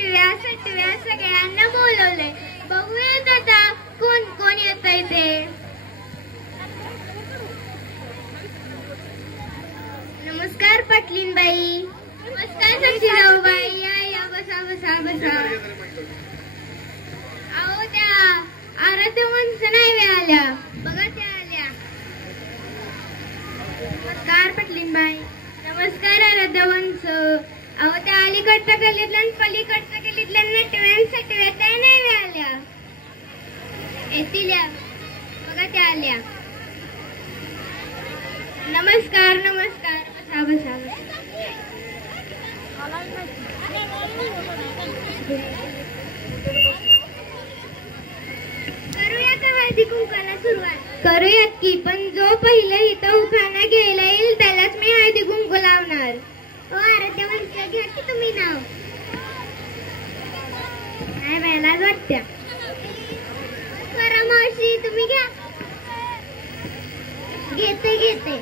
सटव्या सगळ्यांना बोलवलंय. बघूयात आता कोण कोण येतंय ते. नमस्कार पाटलीनबाई. नमस्कार सचिरावबाई. या बसा बसा बसा. अहो त्या आराध्य माणसं नाही आल्या बघा, त्या आल्या. नमस्कार पाटलीनबाई. नमस्कार आराध्य माणसं. अहो त्या अलीकडच्या गल्लीतल्या आणि पलीकडच्या गल्लीतल्या नटव्या सटव्या त्या नाही आल्या. येतील बघा, त्या आल्या. नमस्कार नमस्कार. बसा बसा बसा. करूया का हळदी कुंकवाला सुरुवात? करूयात की, पण जो पहिलं इथं उखाणा घ्यायला येईल त्यालाच मी हळदी कुंकू लावणार. हो आराध्य माणसं, घ्या की तुम्ही नाव. नाही बायलाच वाटत्या. खरं मावशी तुम्ही घ्या. घेते घेते.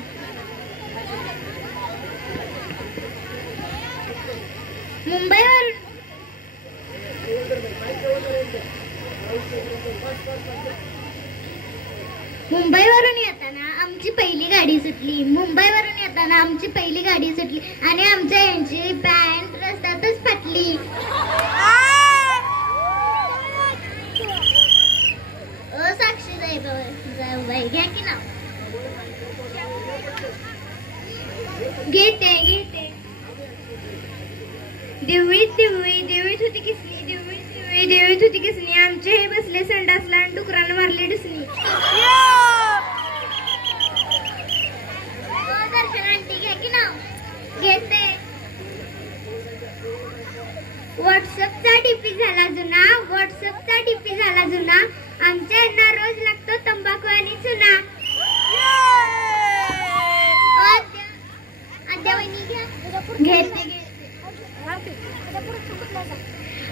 मुंबईवरून येताना आमची पहिली गाडी सुटली. मुंबईवरून येताना आमची पहिली गाडी सुटली आणि आमच्या यांची पॅन्ट रस्त्यातच फाटली. ओ साक्षी जाऊबाई, घ्या की नाव. घेते घेते. देवळीत देवळी देवळीत होती किसली. देवळीत देवळी देवळीत होती किसली. आमचे हे बसले संडासला आणि डुकरानं मारली डुसणी. दर्शन आंटी, घ्या की नाव. घेते. व्हॉट्सअपचा डीपी झाला जुना. व्हॉट्सअपचा डीपी झाला जुना. आमच्या यांना रोज लागतो तंबाखू आणि चुना. घेते.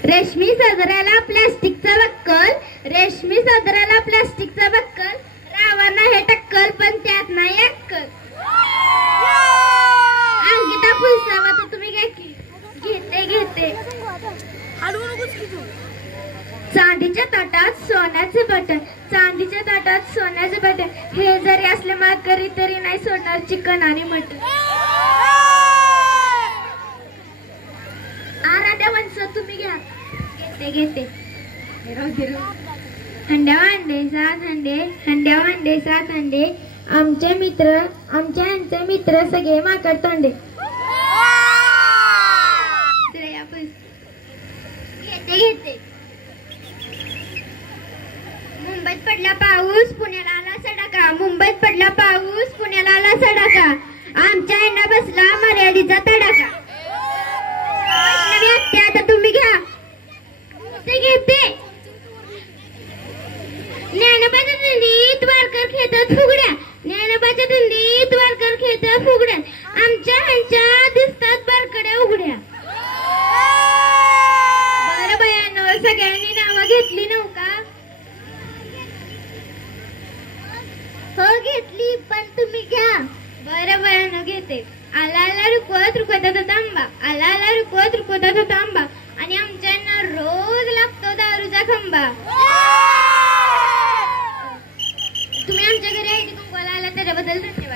रेशमी सदराला प्लास्टिकचा बक्कल. रेशमी सदराला प्लास्टिकचा बक्कल. रावांना हे टक्कल पण त्यात नाही अक्कल. अंकिता फुलसावा, तर तुम्ही घ्या की. घेते घेते. चांदीच्या ताटात सोन्याचे बटन. चांदीच्या ताटात सोन्याचे बटन. हे जरी असले माघारी तरी नाही सोडणार चिकन आणि मटन. आराध्या माणसं तुम्ही घ्या. घेते घेते. हंड्या वांडे सात हंडे. हंड्या वांडे सात हंडे. आमचे मित्र आमच्या यांचे मित्र सगळे माकड तोंडे. घेते घेते. मुंबईत पडला पाऊस पुण्याला आला सडाका. मुंबईत पडला पाऊस पुण्याला आला सडाका. आमच्या यांना बसला मर्यादेचा तडाका. आता तुम्ही घ्या. घेते. ज्ञानोबाच्या दिंडीत वारकर खेळतात फुगड्या. ज्ञानोबाच्या दिंडीत वारकर खेळतात फुगड्या. आमच्या ह्यांच्या दिसतात बारकड्या उघड्या. बरं बयानो, सगळ्यांनी नावं घेतली नव्हता? हो घेतली, पण तुम्ही घ्या. बरं बयानो, घेते. आला आला रुकवत रुकवत तांबा. आला आला रुकवत रुकवत तांबा. आणि आमच्यांना रोज लागतो दारूचा खंबा. तुम्ही आमच्या घरी हळदी कुंकवाला आला त्याच्याबद्दल धन्यवाद.